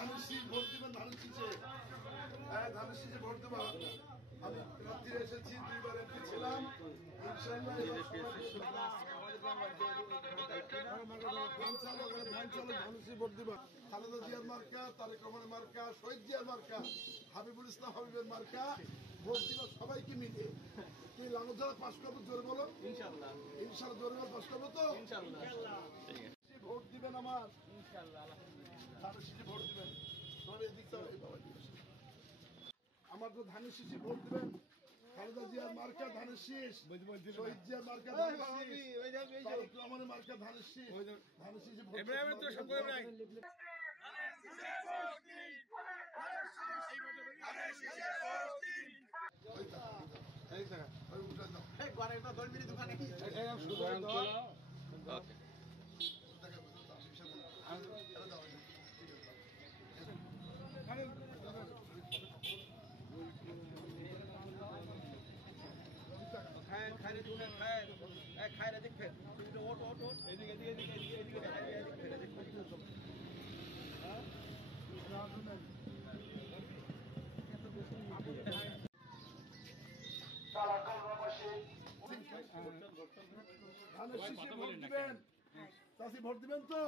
ধানের শীষ ভোট দিবেন, ধানের শীষে। হ্যাঁ, ধানের শীষে ভোট দেবো। আমি রাত্রে এসেছি, 2বার এমপি ছিলাম। ইনশাআল্লাহ ধানের শীষ ভোট দিবা। খালেদা জিয়ার মার্কা, তারেক রহমানের মার্কা, শহীদ জিয়ার মার্কা, হাবিবুল ইসলাম হাবিবের মার্কা। ভোট দিবা সবাইকে মিলে। তুই লালু যারা পাশ করবো জোরে বলো। ইনশাআল্লাহ জোরে বল, পাশ করবো তো। ভোট দিবেন আমার। ধানের শীষে ভোট দিবেন। আমার তো ধানের শীষে ভোট দিবেন। খালেদা জিয়ার মার্কা ধানের শীষ, শহীদ জিয়ার মার্কা ধানের শীষ, তারেক রহমানের মার্কা ধানের শীষ। ধানের শীষে ভোট ধানের শীষে ভোট দিবেন। চাষি ভোট দিবেন তো।